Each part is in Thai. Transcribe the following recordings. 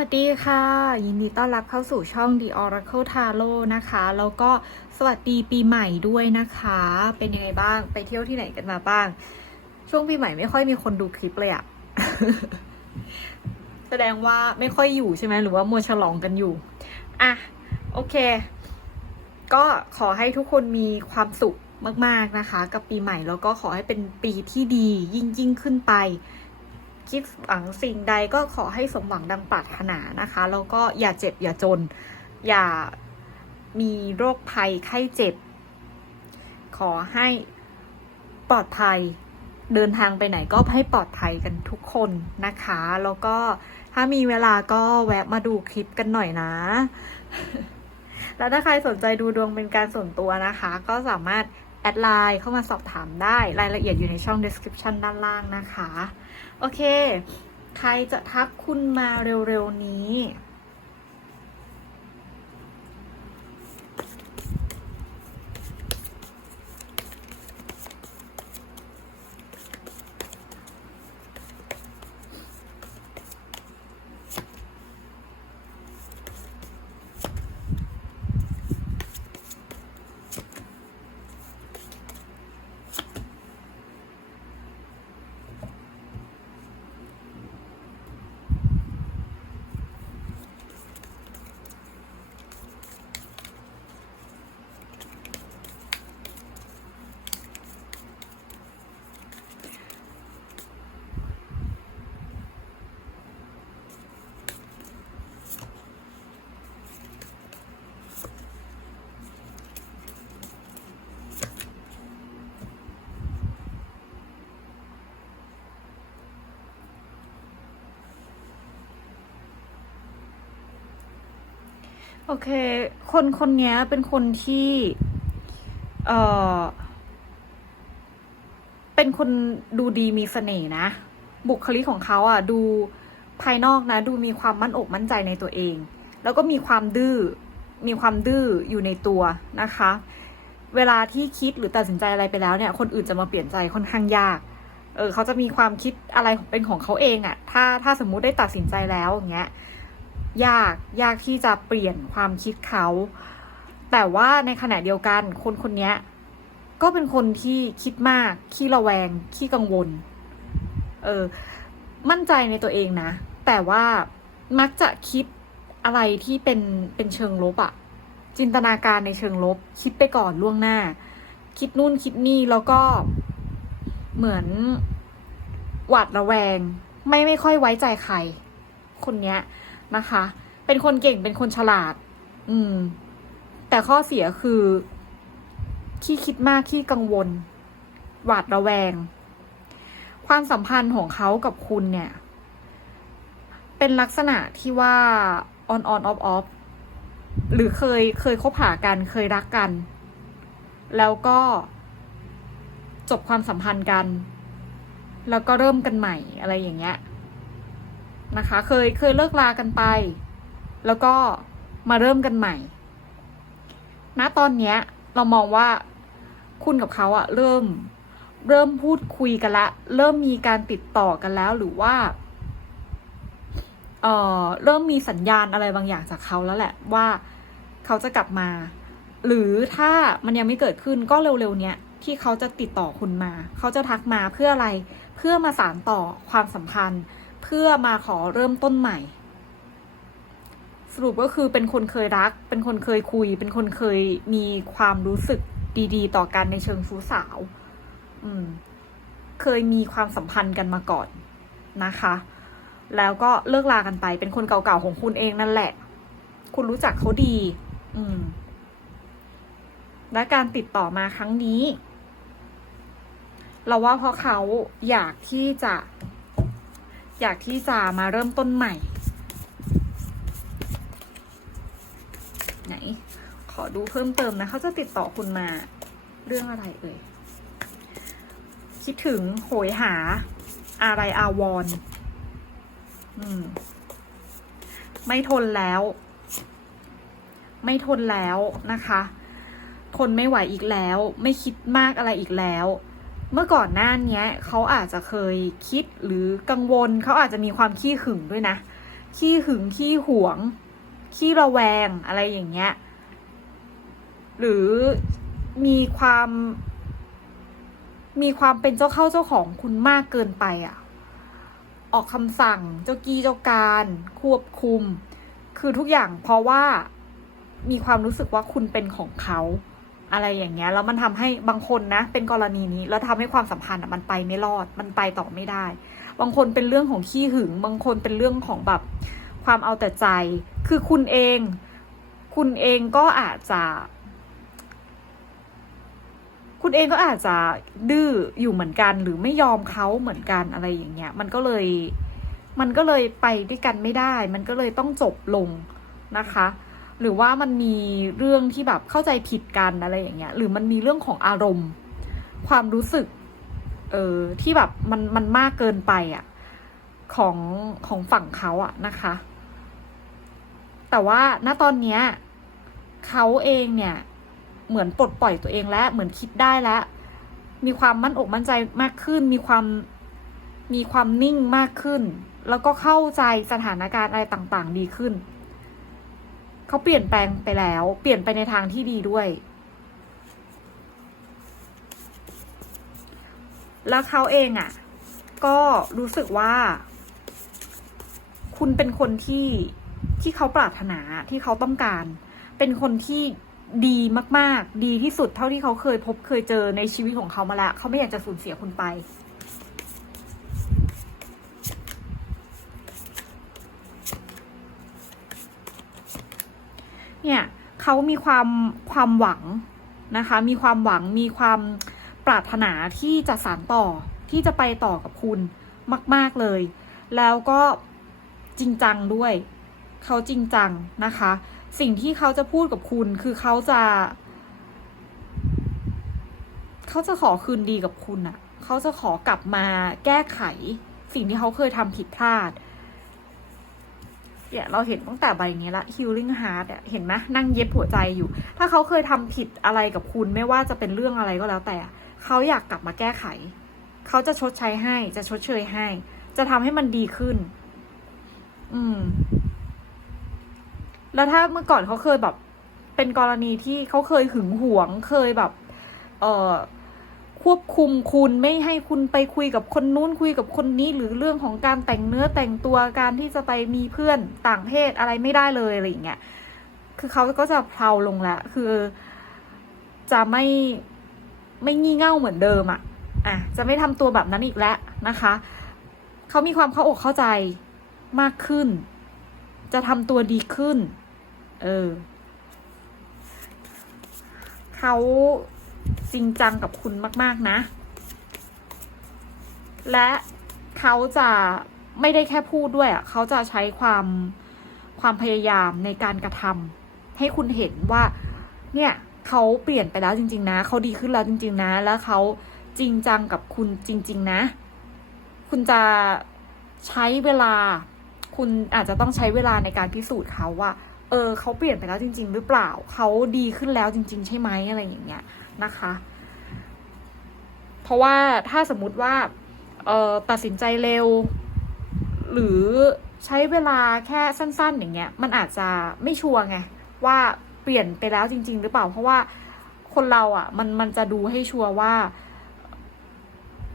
สวัสดีค่ะ ยินดีต้อนรับเข้าสู่ช่อง The Oracle Tarot นะคะ แล้วก็สวัสดีปีใหม่ด้วยนะคะ เป็นยังไงบ้างไปเที่ยวที่ไหนกันมาบ้าง ช่วงปีใหม่ไม่ค่อยมีคนดูคลิปเลยอะแสดงว่าไม่ค่อยอยู่ใช่ไหมหรือว่ามัวฉลองกันอยู่ อะ โอเค ก็ขอให้ทุกคนมีความสุขมาก ๆนะคะ กับปีใหม่แล้วก็ขอให้เป็นปีที่ดียิ่งยิ่งขึ้นไป คิดหวังสิ่งใดก็ขอให้สมหวังดังปรารถนานะคะ แล้วก็อย่าเจ็บอย่าจน อย่ามีโรคภัยไข้เจ็บ ขอให้ปลอดภัยเดินทางไปไหนก็ให้ปลอดภัยกันทุกคนนะคะ แล้วก็ถ้ามีเวลาก็แวะมาดูคลิปกันหน่อยนะ แล้วถ้าใครสนใจดูดวงเป็นการส่วนตัวนะคะ ก็สามารถ ดไลน์เข้ามาสอบถามได้รายละเอียดอยู่ในช่อง description ด้านล่างนะคะ โอเค ใครจะทักคุณมาเร็วๆนี้ โอเค คนคนนี้เป็นคนที่ เอ่อเป็นคนดูดีมีเสน่ห์นะ บุคลิกของเขาอะ ดูภายนอกนะ ดูมีความมั่นอกมั่นใจในตัวเอง แล้วก็มีความดื้อ มีความดื้ออยู่ในตัวนะคะ เวลาที่คิดหรือตัดสินใจอะไรไปแล้วเนี่ย คนอื่นจะมาเปลี่ยนใจค่อนข้างยาก เออเขาจะมีความคิดอะไรเป็นของเขาเองอะ่ะ ถ้าถ้าสมมุติได้ตัดสินใจแล้วอย่างเงี้ย ยากยากที่จะเปลี่ยนความคิดเขา แต่ว่าในขณะเดียวกันคนคนนี้ก็เป็นคนที่คิดมากขี้ระแวงขี้กังวล เออ มั่นใจในตัวเองนะ แต่ว่ามักจะคิดอะไรที่เป็นเป็นเชิงลบอะจินตนาการในเชิงลบ คิดไปก่อนล่วงหน้า คิดนู่นคิดนี่แล้วก็เหมือนหวาดระแวง ไม่ไม่ค่อยไว้ใจใคร คนเนี้ย นะคะ เป็นคนเก่งเป็นคนฉลาด อืม แต่ข้อเสียคือขี้คิดมากขี้กังวล หวาดระแวง ความสัมพันธ์ของเขากับคุณเนี่ย เป็นลักษณะที่ว่า on on off off หรือเคยเคยคบหากันเคยรักกัน แล้วก็จบความสัมพันธ์กัน แล้วก็เริ่มกันใหม่อะไรอย่างเงี้ย นะคะ เคยเคยเลิกลากันไป แล้วก็มาเริ่มกันใหม่ ณตอนเนี้ยเรามองว่าคุณกับเขาอะเริ่มเริ่มพูดคุยกันละ เริ่มมีการติดต่อกันแล้วหรือว่าเอ่อเริ่มมีสัญญาณอะไรบางอย่างจากเขาแล้วแหละว่าเขาจะกลับมา หรือถ้ามันยังไม่เกิดขึ้นก็เร็วๆเนี้ยที่เขาจะติดต่อคุณมา เขาจะทักมาเพื่ออะไร เพื่อมาสานต่อความสัมพันธ์ พื่อมาขอเริ่มต้นใหม่ สรุปก็คือเป็นคนเคยรัก เป็นคนเคยคุย เป็นคนเคยมีความรู้สึกดีๆ ต่อกันในเชิงชู้สาว อืม เคยมีความสัมพันธ์กันมาก่อนนะคะ แล้วก็เลิกลากันไป เป็นคนเก่าๆของคุณเองนั่นแหละ คุณรู้จักเขาดี อืม และการติดต่อมาครั้งนี้ เราว่าเพราะเขาอยากที่จะ อยากที่จะมาเริ่มต้นใหม่ ไหน ขอดูเพิ่มเติมนะเขาจะติดต่อคุณมาเรื่องอะไรเอ่ย คิดถึงโหยหาอะไรอาวรอืม ไม่ทนแล้ว ไม่ทนแล้วนะคะ ทนไม่ไหวอีกแล้ว ไม่คิดมากอะไรอีกแล้ว เมื่อก่อนหน้าเนี้ยเขาอาจจะเคยคิดหรือกังวลเขาอาจจะมีความขี้ขึงด้วยนะ ขี้หึงขี้หวง ขี้ระแวงอะไรอย่างเงี้ย หรือมีความ มีความเป็นเจ้าเข้าเจ้าของคุณมากเกินไปอะ ออกคำสั่งเจ้ากี้เจ้าการควบคุม คือทุกอย่างเพราะว่ามีความรู้สึกว่าคุณเป็นของเขา อะไรอย่างเงี้ยแล้วมันทำให้บางคนนะ เป็นกรณีนี้แล้วทำให้ความสัมพันธ์อะมันไปไม่รอดมันไปต่อไม่ได้ บางคนเป็นเรื่องของขี้หึง บางคนเป็นเรื่องของแบบความเอาแต่ใจ คือคุณเอง คุณเองก็อาจจะ คุณเองก็อาจจะดื้ออยู่เหมือนกัน หรือไม่ยอมเขาเหมือนกันอะไรอย่างเงี้ย มันก็เลย มันก็เลยไปด้วยกันไม่ได้ มันก็เลยต้องจบลงนะคะ หรือว่ามันมีเรื่องที่แบบเข้าใจผิดกันอะไรอย่างเงี้ย หรือมันมีเรื่องของอารมณ์ ความรู้สึก เออที่แบบมันมันมากเกินไปอะ่ะของของฝั่งเขาอะนะคะ แต่ว่าณตอนเนี้ยเขาเองเนี่ย เหมือนปลดปล่อยตัวเองแล้ว เหมือนคิดได้แล้ว มีความมั่นอกมั่นใจมากขึ้น มีความมีความนิ่งมากขึ้น แล้วก็เข้าใจสถานการณ์อะไรต่างๆ ดีขึ้น เขาเปลี่ยนแปลงไปแล้ว เปลี่ยนไปในทางที่ดีด้วย แล้วเขาเองอะ่ะ ก็รู้สึกว่า คุณเป็นคนที่ที่เขาปรารถนาที่เขาต้องการ เป็นคนที่ดีมาก ๆ ดีที่สุดเท่าที่เขาเคยพบเคยเจอในชีวิตของเขามาแล้ว เขาไม่อยากจะสูญเสียคุณไป เนี่ยเขามีความความหวังนะคะ มีความหวังมีความปรารถนาที่จะสานต่อที่จะไปต่อกับคุณมาก ๆเลย แล้วก็จริงจังด้วย เขาจริงจังนะคะ สิ่งที่เขาจะพูดกับคุณคือเขาจะเขาจะขอคืนดีกับคุณอะ่ะ เขาจะขอกลับมาแก้ไขสิ่งที่เขาเคยทำผิดพลาด เนี่ยเราเห็นตั้งแต่ใบนี้ละ healing heart เห็นไหมนั่งเย็บหัวใจอยู่ ถ้าเขาเคยทำผิดอะไรกับคุณไม่ว่าจะเป็นเรื่องอะไรก็แล้วแต่ เขาอยากกลับมาแก้ไข เขาจะชดใช้ให้ จะชดเชยให้ จะทำให้มันดีขึ้น อืม แล้วถ้าเมื่อก่อนเขาเคยแบบ เป็นกรณีที่เขาเคยหึงหวงเคยแบบ เอ่อ ควบคุมคุณไม่ให้คุณไปคุยกับคนนู้นคุยกับคนนี้หรือเรื่องของการแต่งเนื้อแต่งตัวการที่จะไปมีเพื่อนต่างเพศอะไรไม่ได้เลยอะไรอย่างเงี้ยคือเขาก็จะเพลาลงแล้วคือ จะไม่ไม่งี่เง่าเหมือนเดิมอะ่ะอะจะไม่ทำตัวแบบนั้นอีกแล้วนะคะเขามีความเข้าอกเข้าใจมากขึ้น จะทำตัวดีขึ้น เออเขา จริงจังกับคุณมาก ๆ นะ และเขาจะไม่ได้แค่พูดด้วยอะเขาจะใช้ความความพยายามในการกระทำให้คุณเห็นว่า เนี่ยเขาเปลี่ยนไปแล้วจริง ๆ นะเขาดีขึ้นแล้วจริง ๆ นะ แล้วเขาจริงจังกับคุณจริง ๆ นะ คุณจะใช้เวลา คุณอาจจะต้องใช้เวลาในการพิสูจน์เขาว่า เออเขาเปลี่ยนไปแล้วจริง ๆ หรือเปล่าเขาดีขึ้นแล้วจริง ๆ ใช่ไหมอะไรอย่างเงี้ย นะคะ เพราะว่าถ้าสมมติว่าตัดสินใจเร็ว หรือใช้เวลาแค่สั้น ๆ อย่างเงี้ย มันอาจจะไม่ชัวร์ไงว่าเปลี่ยนไปแล้วจริง ๆ หรือเปล่า เพราะว่าคนเราอะ มันมันจะดูให้ชัวร์ว่า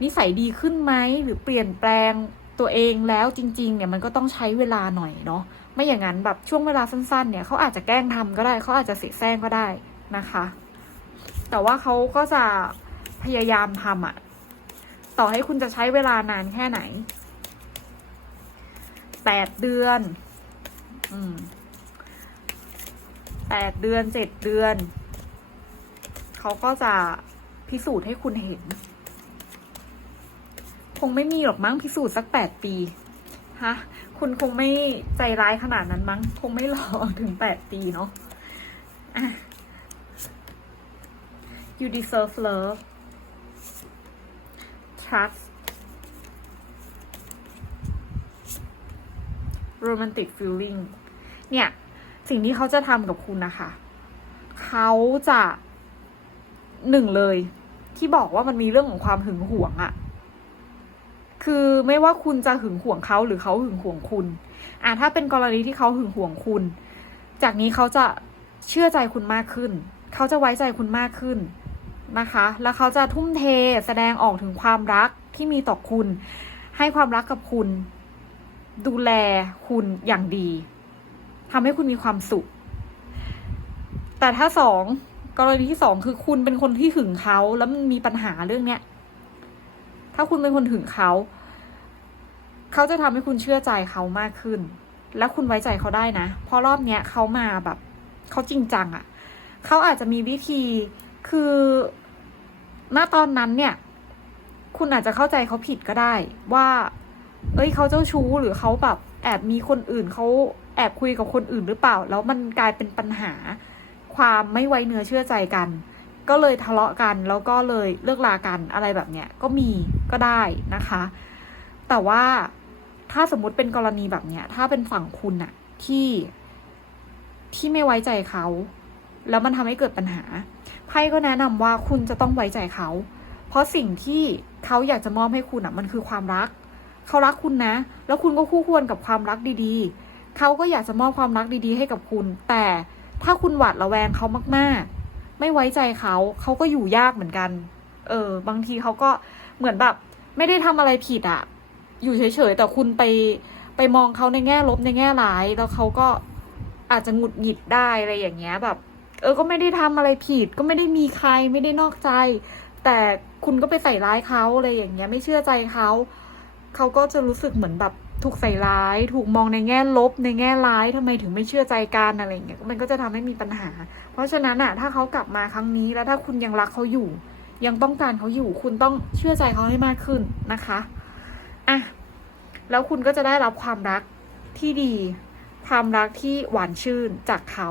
นิสัยดีขึ้นไหมหรือเปลี่ยนแปลงตัวเองแล้วจริง ๆ เนี่ยมันก็ต้องใช้เวลาหน่อยเนาะไม่อย่างนั้นแบบช่วงเวลาสั้น ๆ เนี่ยเขาอาจจะแกล้งทำก็ได้เขาอาจจะเสียแซงก็ได้นะคะ แต่ว่าเขาก็จะพยายามทำอะต่อให้คุณจะใช้เวลานานแค่ไหนแปดเดือนอืมแปดเดือนเจ็ดเดือน เขาก็จะพิสูจน์ให้คุณเห็น คงไม่มีหรอกมั้งพิสูจน์สักแปดปี ฮะ คุณคงไม่ใจร้ายขนาดนั้นมั้ง คงไม่รอถึงแปดปีเนาะอะ you deserve love trust romantic feeling เนี่ย สิ่งที่เขาจะทำกับคุณนะคะ เขาจะหนึ่งเลย ที่บอกว่ามันมีเรื่องของความหึงหวงอะคือไม่ว่าคุณจะหึงหวงเขาหรือเขาหึงหวงคุณอะถ้าเป็นกรณีที่เขาหึงหวงคุณ จากนี้เขาจะเชื่อใจคุณมากขึ้น เขาจะไว้ใจคุณมากขึ้น นะคะ แล้วเขาจะทุ่มเทแสดงออกถึงความรักที่มีต่อคุณ ให้ความรักกับคุณ ดูแลคุณอย่างดีทำให้คุณมีความสุข แต่ถ้าสองกรณีที่สองคือคุณเป็นคนที่หึงเขาแล้วมันมีปัญหาเรื่องเนี้ย ถ้าคุณเป็นคนหึงเขา เขาจะทำให้คุณเชื่อใจเขามากขึ้น แล้วคุณไว้ใจเขาได้นะ เพราะรอบเนี้ยเขามาแบบ เขาจริงจังอะ่ะ เขาอาจจะมีวิธีคือ ณตอนนั้นเนี่ย คุณอาจจะเข้าใจเขาผิดก็ได้ว่า เอ้ยเขาเจ้าชู้หรือเขาแบบแอบมีคนอื่นเขาแอบคุยกับคนอื่นหรือเปล่า แล้วมันกลายเป็นปัญหา ความไม่ไว้เนื้อเชื่อใจกัน ก็เลยทะเลาะกันแล้วก็เลยเลิกลากันอะไรแบบเนี้ยก็มีก็ได้นะคะ แต่ว่าถ้าสมมุติเป็นกรณีแบบเนี้ย ถ้าเป็นฝั่งคุณอะที่ที่ไม่ไว้ใจเขา แล้วมันทำให้เกิดปัญหาไพ่ก็แนะนำว่าคุณจะต้องไว้ใจเขา เพราะสิ่งที่เขาอยากจะมอบให้คุณอะมันคือความรัก เขารักคุณนะ แล้วคุณก็คู่ควรกับความรักดีๆ เขาก็อยากจะมอบความรักดีๆ ให้กับคุณ แต่ถ้าคุณหวาดระแวงเขามากๆ ไม่ไว้ใจเขาเขาก็อยู่ยากเหมือนกัน เออ บางทีเขาก็เหมือนแบบ ไม่ได้ทำอะไรผิดอะ อยู่เฉยๆ แต่คุณไปไปมองเขาในแง่ลบในแง่ร้าย แล้วเขาก็อาจจะหงุดหงิดได้อะไรอย่างเงี้ยแบบ เออก็ไม่ได้ทำอะไรผิด ก็ไม่ได้มีใครไม่ได้นอกใจ แต่คุณก็ไปใส่ร้ายเขาอะไรอย่างเงี้ย ไม่เชื่อใจเขาเขาก็จะรู้สึกเหมือนแบบถูกใส่ร้าย ถูกมองในแง่ลบ ในแง่ร้ายทำไมถึงไม่เชื่อใจกันอะไรเงี้ยมันก็จะทำให้มีปัญหา เพราะฉะนั้นอะถ้าเขากลับมาครั้งนี้แล้วถ้าคุณยังรักเขาอยู่ ยังต้องการเขาอยู่ คุณต้องเชื่อใจเขาให้มากขึ้นนะคะอะแล้วคุณก็จะได้รับความรักที่ดี ความรักที่หวานชื่นจากเขา